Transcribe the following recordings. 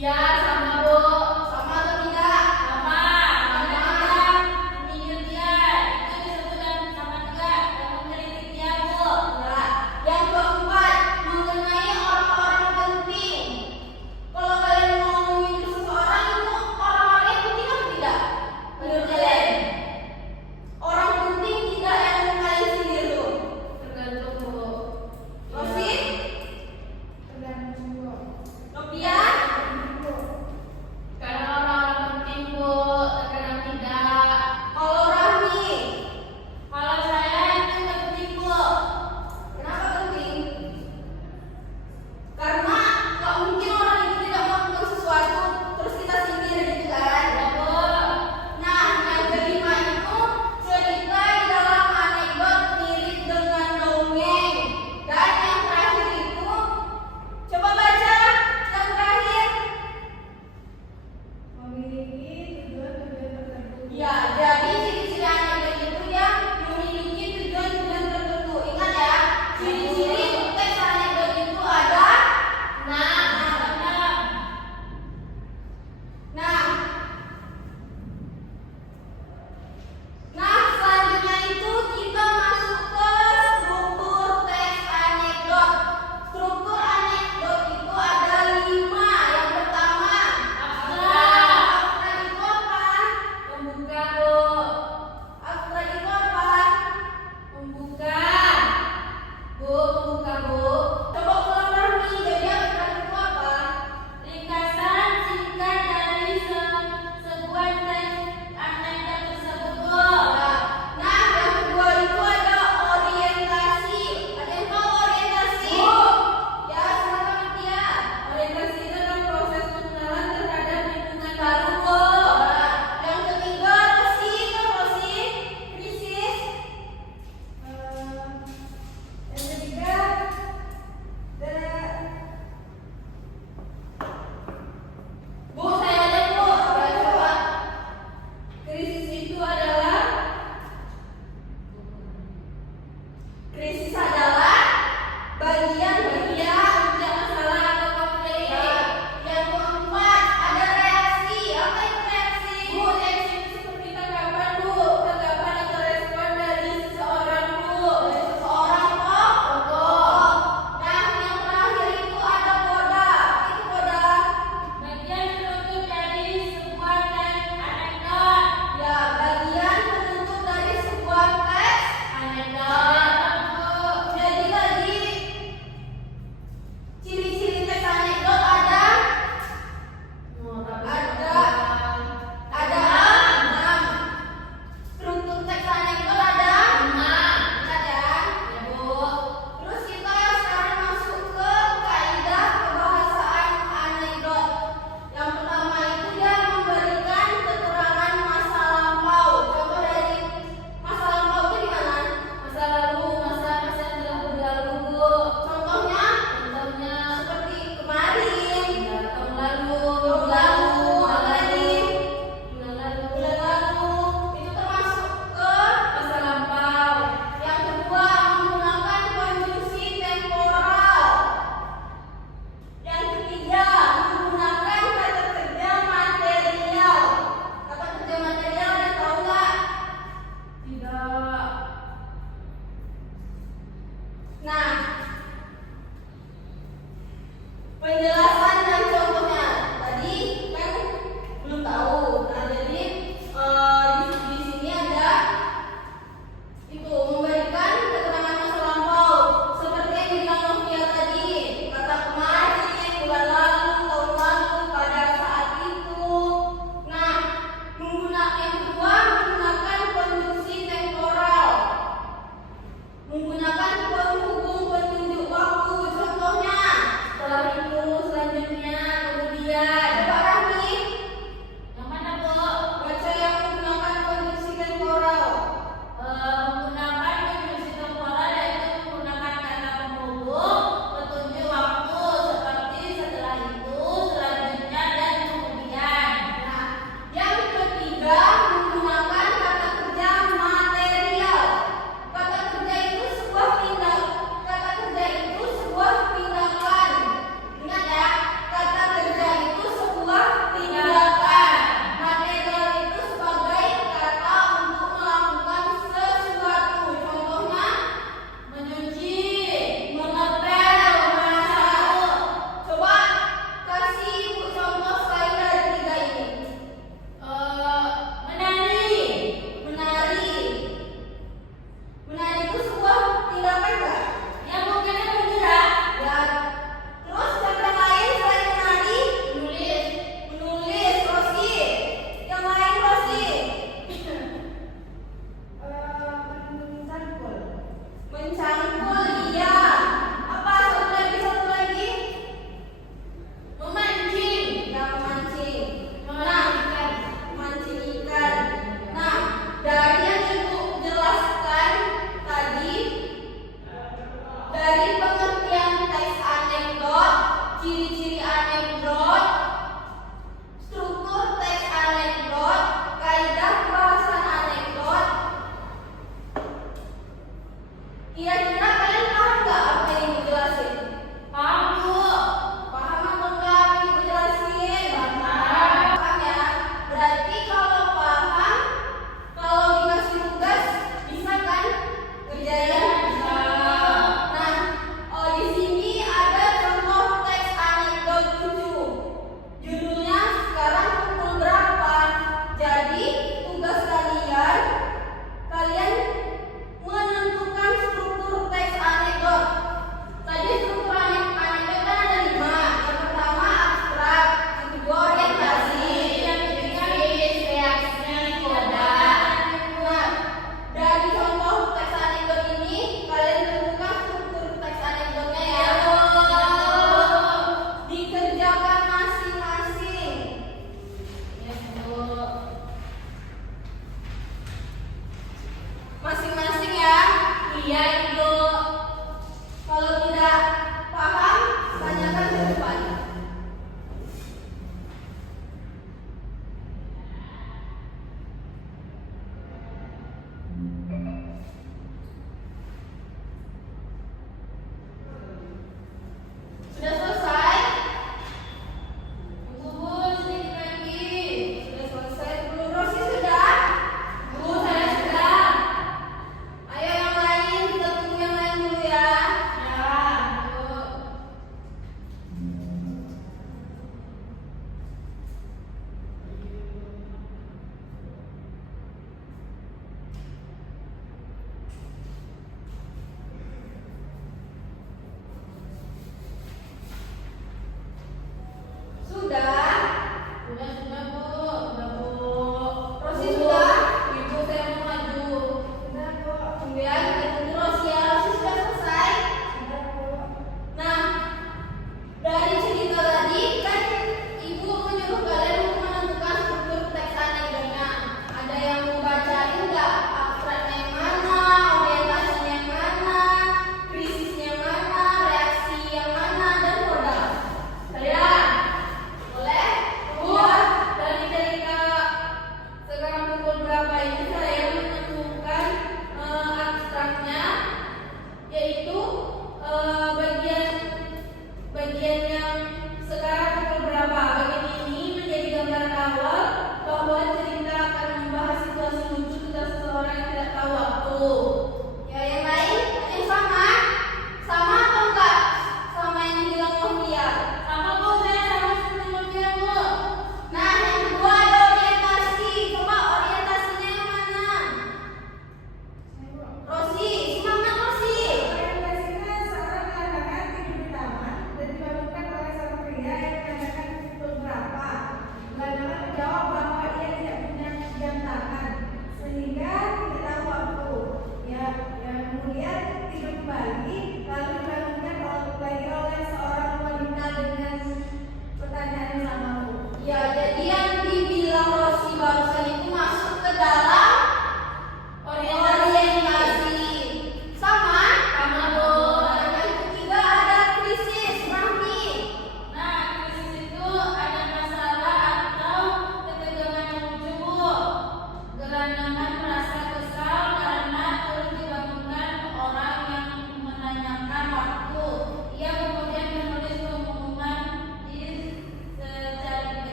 Iya, sama Bu. Sama atau tidak? Sama. Sama tidak? Minggir dia. Itu disebut sama tidak. Dan mengkritik dia, Bu. Enggak. Yang keempat, mengenai orang-orang penting. Kalau kalian mau ngomongin seseorang itu orang-orang yang penting atau tidak? Menurut kalian? Orang penting tidak yang kalian sindir tuh? Tergantung, Bu. Rosin? Tergantung, Bu. Nopian?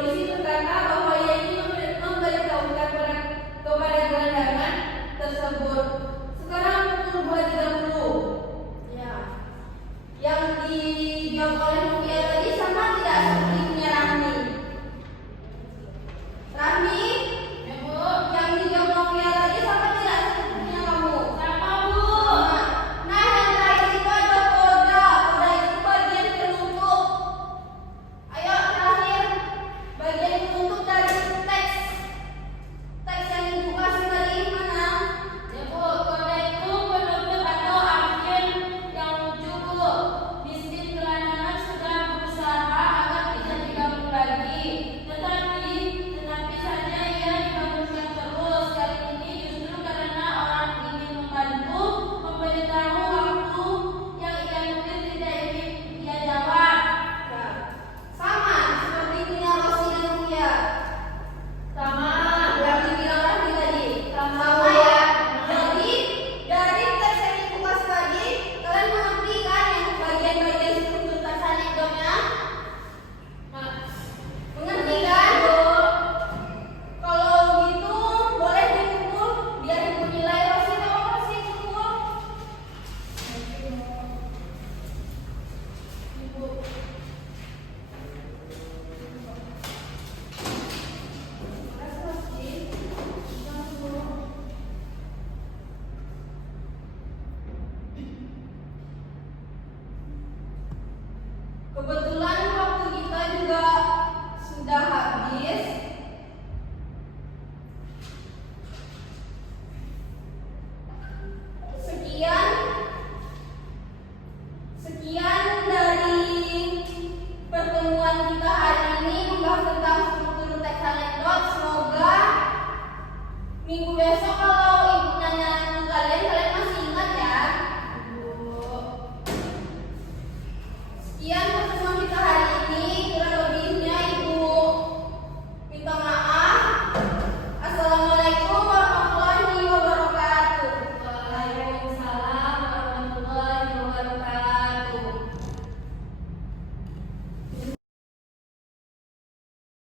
Polisi berkata bahwa ia ingin memberitahukan kepada gelandangan tersebut. Sekarang pukul 2.30. Ya. Yang dijawab oleh Mutia tadi sama tidak seperti punya Rahmi? Rahmi? Ya, Bu. Yang dijawab Mutia tadi sama tidak seperti punya kamu? Sama, Bu. Nah, yang terakhir itu ada koda. Koda itu bagian penutup. Ayo terakhir, bagian penutup dari teks. Teks yang Ibu kasih tadi mana? Ya, Bu. Koda itu penutup atau akhir yang lucu, Bu. Miskin gelandangan sudah berusaha agar tidak diganggu lagi. Tetapi saja ia dibangunkan terus. Kali ini justru karena orang ingin membantu, memberitahu waktu yang ia tulis tidak ingin ia jawab. Ya. Sama seperti punya Rosi dan Mutia. Sama. Berarti bilang Rahmi tadi. Sama ya. Jadi dari teks yang Ibu kasih tadi, kalian mengerti kan yang bagian-bagian struktur teks anekdotnya? Mengerti kan? Kalau gitu boleh dipukul biar Ibu nilai Rosi atau Rosi pukul. Ibu. Kebetulan waktu kita juga sudah habis. Sekian dari pertemuan kita hari ini membahas tentang struktur teks anekdot. Semoga minggu besok kalau